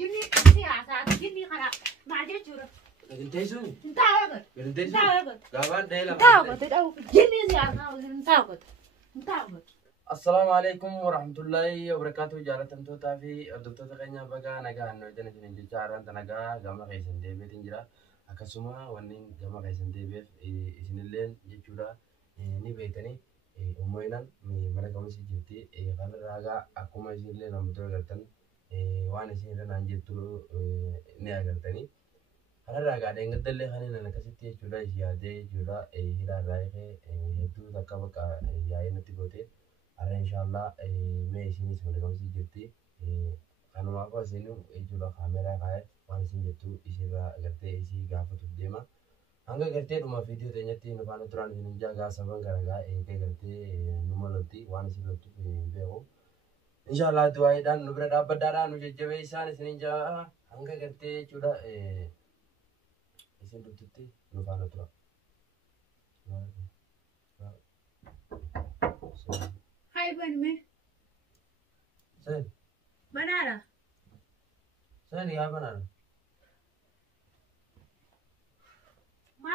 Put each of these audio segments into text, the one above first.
جني ساعة جني خلاص ما جيت شورا انت ايشوني انت عاقد انت انت ايشوني عاقد قابان ديلا انت عاقد جني ساعة انت عاقد انت عاقد السلام عليكم ورحمة الله وبركاته. جالتم توتا في الدكتور تقنيا بقى نجا إنه جنة جنة جارا تنجا جامع كيسن ديبي تنجرا أكسوما ونين جامع كيسن ديبي إسن اللين يجورا نبيتني أموينا مرة كم سجلتي كان راجع أكما إسن اللين أمتور كرتن وان إسن اللين أنجتو نياغرتني كان راجع دينغ دللي خاني نكسيتي جورا إشيادي جورا هيرا رايخ هدو تكابك ياين تيجوتي أنا إن شاء الله ما يسيني سمعنا كم سجلتي أنا ما أقول سينو يجوا كاميرا كاي وأنا سجلتو يصير أقدر يصير قافة تبديما أنا قدرت نما فيديو تنيتي نبان تران نينجا قاسبان كارجا إنك قدرت نملتي وأنا سجلتو بيهو إن شاء الله دعاء دان نبرة دابا دارا نوجد إنسان سنينجا أنا قدرت جودا يصير دكتورتي نبان تران هاي بنمي سين بنانا سين يا بنانا ما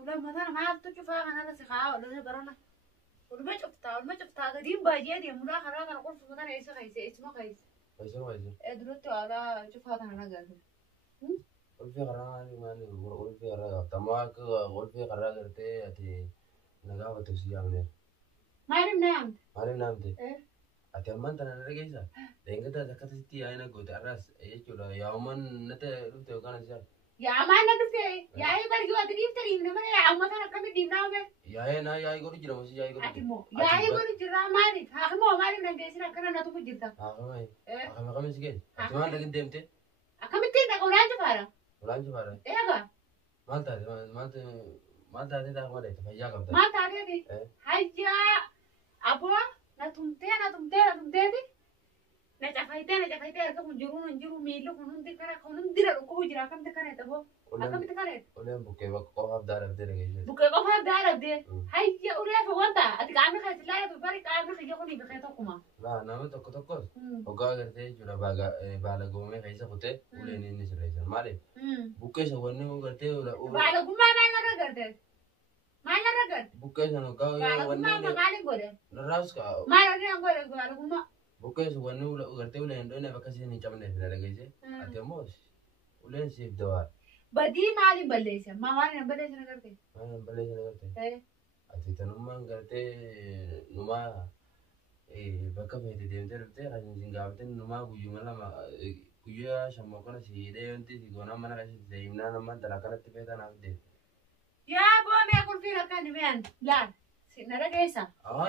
ولا مثلا ما تشوفها أنا سخاء ولا برانا ولا شفتها قديم باجي دي ملا خلاص أنا قلت مثلا إيش خيس اسمه خيس دلوقتي على شوف هذا أنا قال قول في قرار ماني قول في قرار تماك قول في قرار قرتي أتي نجابة توسيا منه ما نمت أتي أمان تنا نرجع لأنك تذكرت ستي أنا قلت أراس يجوا يومن نت لوت يوكان زياد يا ما ندفع يا هي برجوا أدريم تريم نمر يا أما تنا كم ديم نامه يا هي نا يا هي قولي جرا مش يا هي قولي أتيمو يا هي قولي جرا ماري هاكمو ماري نجيسنا كنا نتوقع جدا هاكماي هاكماي كم سجين أتمان لكن ديمتي أكمل تيجي تقولان جبارة ولا جبارة إيه ما تادي ده ما ده تفجع كم ما تادي دي هيا أبوا نتومتي دي نجفايتي أركب نجرو ميلو كنون كنا كنون ديرا ركوب جرا كم تكني تبو أكمل تكني ولين بوكي بقى دار بدر جيش بوكي بقى دار بدر هيا أولياء فوانتا أتكلم خير لا يبارك أنا خير يكوني بخيتكما لا نامي تكوس وقا قرتي جرا بالا قومي خيسة كوتة ولين نسرائيل مالي بوكي سواني وقرتي ولا بالا قوما ما نرجع ما نرجع بوكي سانو قا بالا قوما ما مالي قولي نراس كا ما نرجع قولي بالا قوما بوكي سواني ولا قرتي ولا يندوني بكاسي نيجامن في الرجاجة أتيموس ولين سيف دوار بدي مالي بليسة ما مالي بليسة نقدر أنا بليسة نقدر أتي تنوما قرتي نوما bakka feete deemtee dhuftee kan isin gaafatin numaa guyyuma lama guyyaa shammoo kana si hidhee wanti si goonaa mana keessatti deemnaan ammaan tana kanatti feetan haaf deemu. Yaa boomee kulfiin akka ni beeyan laal na dhageessa.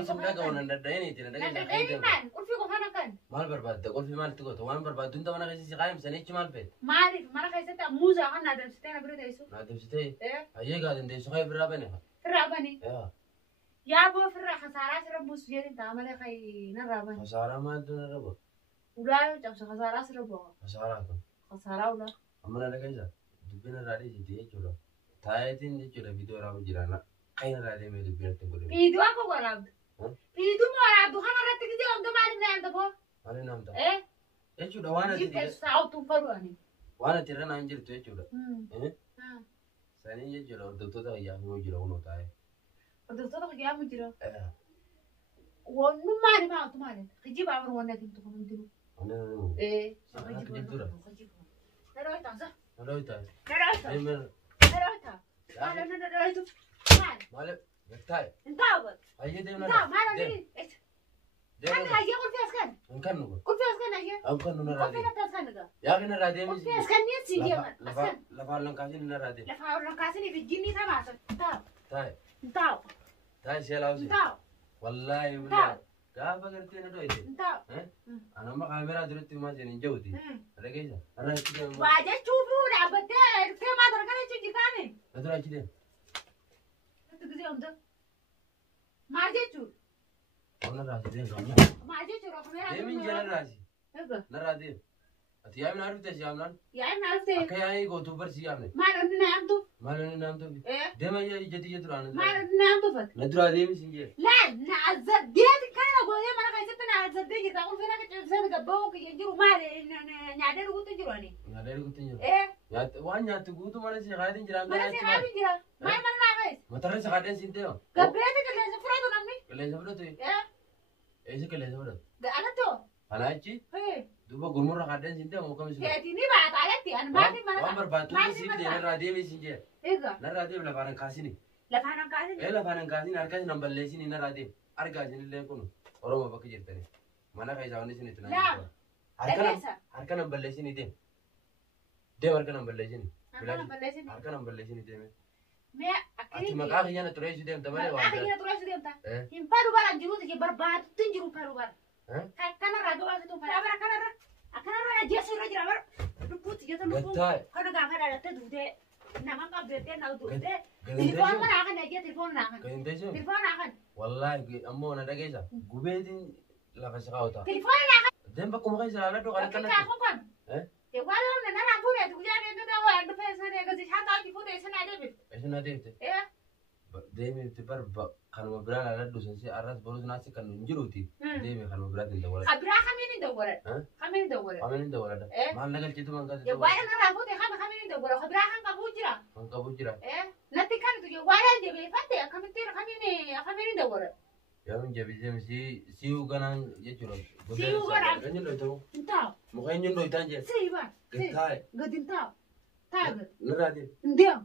Sin dhaga'u nan dadda'iniiti na dhageessa. Dhageessi maal kulfii qofaan akkan. Maal barbaadda qolfii maalitti gootu waan barbaaddu hunda mana keessatti si qaayimsaniichi maal feete. Maaliif mana keessatti muuza kan na dabsitee na bira teessu. Na dabsitee hayyee gaa dandeessu kaa birraa bane. Firraa bane. يا أبو فرح خسارات ربوس جيرين تعمله خي نرابن خسارة ما أنتوا نربو ولا جبس خسارات ربوها خسارة ولا أمنا لك إذا دبنا رادي جديه جولا تايتين جولا فيديو رابو جرانا كاين رادي ما دبنا تقولي فيديو أكو وراب فيديو ما وراب دخان رات كذي أم دمار من عند أبو مالي نام تا إيه جولا وانا جيب الساعة تنفروني وانا ترى نانجر تو جولا ساني جولا الدكتور ده يا هو جولا ونو تاي الدكتور ده جاب مجرى ونماري ما أنتماري خجيب عمر وانا كنت كمان دلو أنا إيه خجيب دورة نروي تانزا نروي تاي نروي تا نروي مالك نتاي انت أول هيا دينا انت ما رأيي أنا هيا قول في أسكان نكن نقول قول في أسكان هيا أم كن نرى قول في أسكان ده يا أخي نرى دي قول في أسكان يسي جيما أسكان لفعل كاسين نرى دي لفعل كاسين في الجني تبع تاي انت تاي شيلاوسي انت والله والله كيف قلتي أنا دويتي انت أنا ما كاميرا درت ما جاني جودي رجيسا أنا كده واجد تشوفوا لعبتين في ما دركنا تيجي كامل أدرى كده تقولي أم ده ما جيتوا أنا راسي ده ما جيتوا رقمنا ده من جل راسي إيه نرى دي أتيام نعرف تجاملان يا إما عرفتي كيا يجو توبر سيامني ما ردنا أنتو ما لنا نام توبي إيه ده ما يجي جدي جدران ما ردنا أنتو فت ندرى دي مسنجة لا نعزد ديت كان أقول يا مرة خيزت نعزد ديت أقول فينا كتير سنة قبوك يجرو ما nyaadee dhuguutti jiru ani. Nyaadee dhuguutti jiru. Waan nyaattu guutuu mana si qaadin jira. Mana si qaadin jira. Maal mana naa fees? Matarra si qaadin siin ta'e. Gabbeeti qilleensa fudhatu namni. Qilleensa fudhatu. Eessa qilleensa fudhatu? Alatti hoo? Alaachi? Duuba gurmurra qaadin siin ta'e mukkam si. Keetii ni baata alatti ani maatiin mana. Waan barbaaddu siif ta'e narraa deemee siin jee. Egaa. Narraa deem lafaan hin kaasini. Lafaan hin kaasini? Lafaan hin kaasini harka isin hin balleessini narraa deem. Argaa isinillee kun Oromoo bakka jirtani. Mana keessaa wanni isin itti naan. Harka nan balleessini deem. Deem harka nan balleessini. Harka nan balleessini deeme. Mee akkamitti? Ati maqaa kiyyana xureessu deemta malee waan maqaa kiyyana xureessu deemta. Hin fadhu bara jiruuti barbaadutti hin jiru fadhu bara. Kanarraa gabaasitu fadhaa bara kanarra. Akkanarra ajjeessu irra jira bara. Lubbuutti jeta lubbuu. Kana gaafa dhaalattee duutee nama qabdeettee na duutee. Telefoon manaa kan ajjee telefoon naa kan. Telefoon naa kan. Wallaahi ammoo na dhageessa. Gubeetiin lafa si kaawwata. Telefoon naa kan. Deem bakka muka isaa laddoo kan akkanatti. Bakka kan. Waan humna narraa fuudhee guyyaa deemtee waan dhufee sana eeggasi haata hojii fuudhee sana adeemte. Sana adeemte. Deemte barba kanuma biraan laddoo sansi arras borus naasi kan hin jiruuti. Deeme kanuma biraatiin hin dawwalan. Kabiraa kamiin hin dawwalan. Kamiin hin dawwalan. Kamiin hin dawwalan. Maal nagalchitu man kasi. Waan narraa fuudhee kamiin hin dawwalan. Kabiraa kan qabu jira. Kan qabu jira. Natti kan tu waan jabeeffatte akkamitti kamiin hin dawwalan. Yamin jabeeffatte si uganaan jechuudha. Si uganaan. Kan hin dawwalan. Hin taa'u. Muka hin dawwalan jee. Si ba. Gataay. Gadin taa'u. Taa'u. Nirraati. Ndiyo.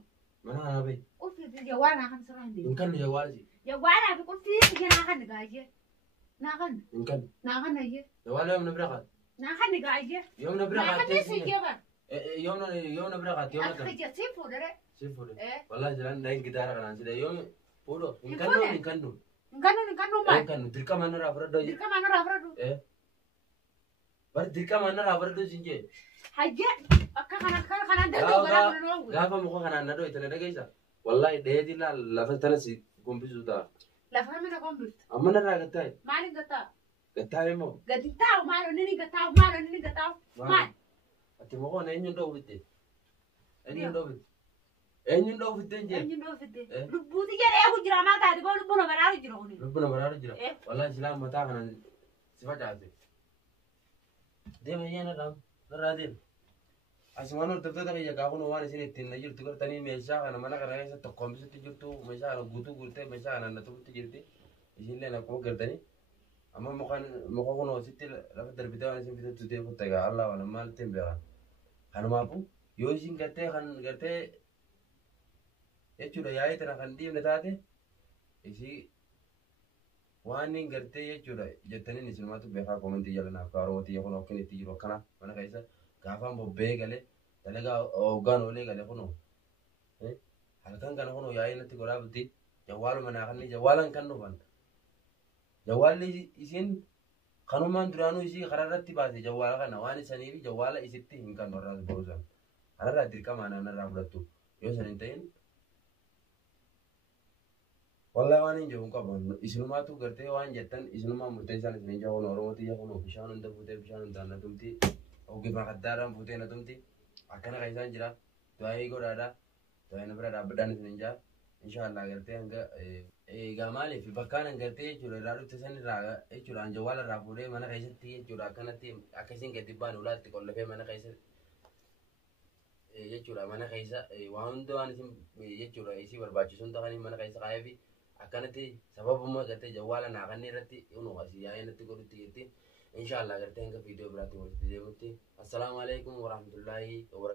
Mana kana bai. Qulfi jawaana kan saraan deemu. In kan jawaasi. Jawaana fi qulfi naa kan gaajee. Naa kan. In kan. Naa kan ayyee. Jawaala yoom na bira qaat. Naa kan gaajee. Yoom na bira Naa qaat. kan si jeba. Yoom na bira qaat. Yoom na kan. Akka si fuudhare. Si fuudhe. Wallahi jiran dai gitaara kanaan sida yoom fuudho. In kan nu in kan nu. In kan nu in kan nu maal. In kan nu dirqama narraa fudhadhu. Dirqama narraa fudhadhu. Bar dirqama narraa fudhadhu siin jee. Hajjee akka kanaan danda'u garaa bulunoo. Gaafa muka kanaan na dho'ite na dhageessa. Wallahi dheedii lafa tana si gombisu ta'a. Lafa mina gombistu. Amma narraa gattaa'e. Maaliin gattaa? Gattaa'e moo? Gadi taa'u maal onni ni gattaa'u maal onni ni gattaa'u. Maal? Ati mukoon eenyuun dho'ufitte? Eenyuun dho'ufitte? Eenyuun dho'ufitte jee? Eenyuun dho'ufitte? Lubbuuti jedhee ku jira maa taate boo lubbuun baraaru jira kuni. Lubbuun baraaru jira. Wallahi islaam mataa kanaan si facaase. Deema iyyaa narraa deema. Asumaan hordoftoota biyya gaafun waan isin ittiin na jirtu gartanii meeshaa kana mana kana keessa tokkoomsutti jirtu meeshaa kana guutuu guurtee meeshaa kana natutti jirti isinillee akkuma gartanii amma muka kun hoositti lafa darbitee waan isin fitatu ta'e kutta egaa Allah waan maal ittiin beekan kanumaafu yoo isin gartee kan gartee jechuudha yaa'ii tana kan dhiibne taate isii waan hin gartee jechuudha jettaniin isinumaatu beekaa koomantii jalanaaf kaa oromootii kun okkin itti jiru akkana mana keessa gaafaan bobbee galee dalagaa hoggaan oolee galee kunoo halkan kana kunoo yaa'ii natti godhaa bulti jawwaaluma naa kanni jawwaalan kan dhufan jawwaalli isin kanumaan duraanuu isii kararratti baase jawwaala kana waan isaniif jawwaala isitti hin kan warraas boorusan kararraa dirqamaa naannarraa fudhattu yoo san hin ta'in wallahi waan hin jiru qaban isinumaatu gartee waan jettan isinumaa murteessaan isin ija kun oromootii ija kunoo bishaan hunda fuutee bishaan hundaan na tumti ogeeffama addaadhaan fuutee na tumti akkana kan isaan jira du'aayii godhaadha du'aayii na bira dhaabbadhaan isin hin jaa inshaallah gartee hanga egaa maaliif bakkaan an gartee jechuudha irraa dhufte san irraa jechuudha an jawwaala irraa fuudhee mana keessatti jechuudha akkanatti akkasiin gadi baan ulaatti qollafee mana keessatti jechuudha mana keessa waan hunda waan isin jechuudha isii barbaachisu hunda kan mana keessa kaayee akkanatti sababummaa gartee jawwaala naa kanneen irratti unu asii yaa'ee natti godhutti jirti inshaallah gartee hanga viidiyoo biraatti walitti deemutti assalaamu alaikum warahmatullaahi wabarakatuh.